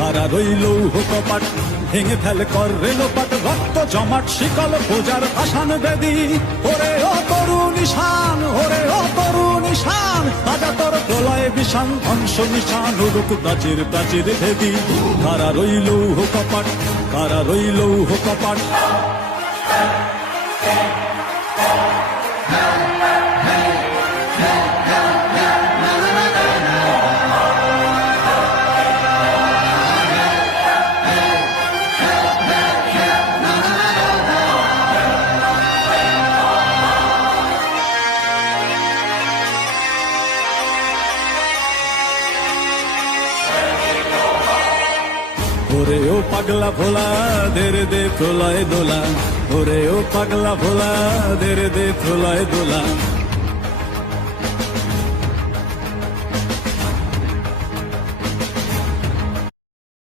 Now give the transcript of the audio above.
কারা রইল কপাট ভেঙে ফেলে কর রেলোপাট রক্ত জমাট শিকল বোজার আসান বেদি ওরে ও তরুণ নিশান ওরে ও তরুণ নিশান তাজা তোর প্রলয় বিষান ধ্বংস নিশান উড়ুক প্রাচীর প্রাচীর ভেদি কারা রইল কপাট কারা রইল কপাট ওরে ও পাগলা ভোলা দেরে দে প্রলয় দোলা ওরে ও পাগলা ভোলা দেরে দে প্রলয় দোলা